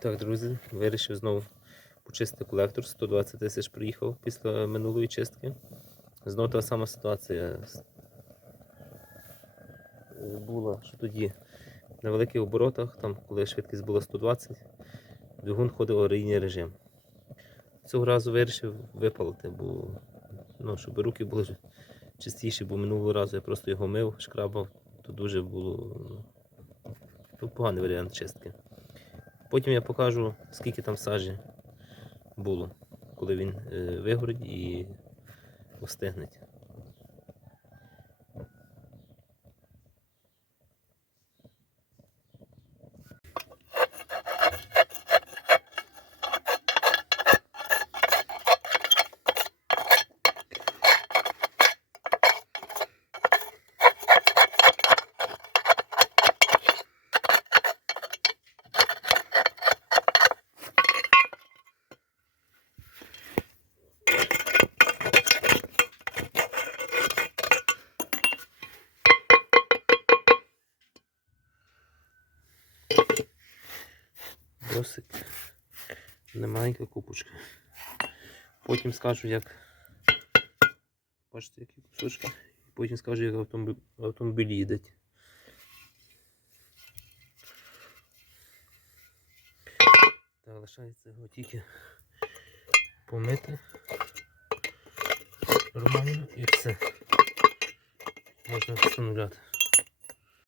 Так, друзі, вирішив знову почистити колектор. 120 тисяч приїхав після минулої чистки. Знову та сама ситуація. Була, що тоді на великих оборотах, там, коли швидкість була 120, двигун ходив аварійний режим. Цього разу вирішив випалити, бо ну, щоб руки були чистіші, бо минулого разу я просто його мив, шкрабав, то дуже було ну, то поганий варіант чистки. Потім я покажу, скільки там сажі було, коли він е, вигорить і остигнеть. Досить немаленька купочка. Потім скажу, як. Бачите, які кусочки. Потім скажу, як автомобіль, автомобіль їдеть. Так, лишається його тільки помити. Нормально і все. Можна встановляти.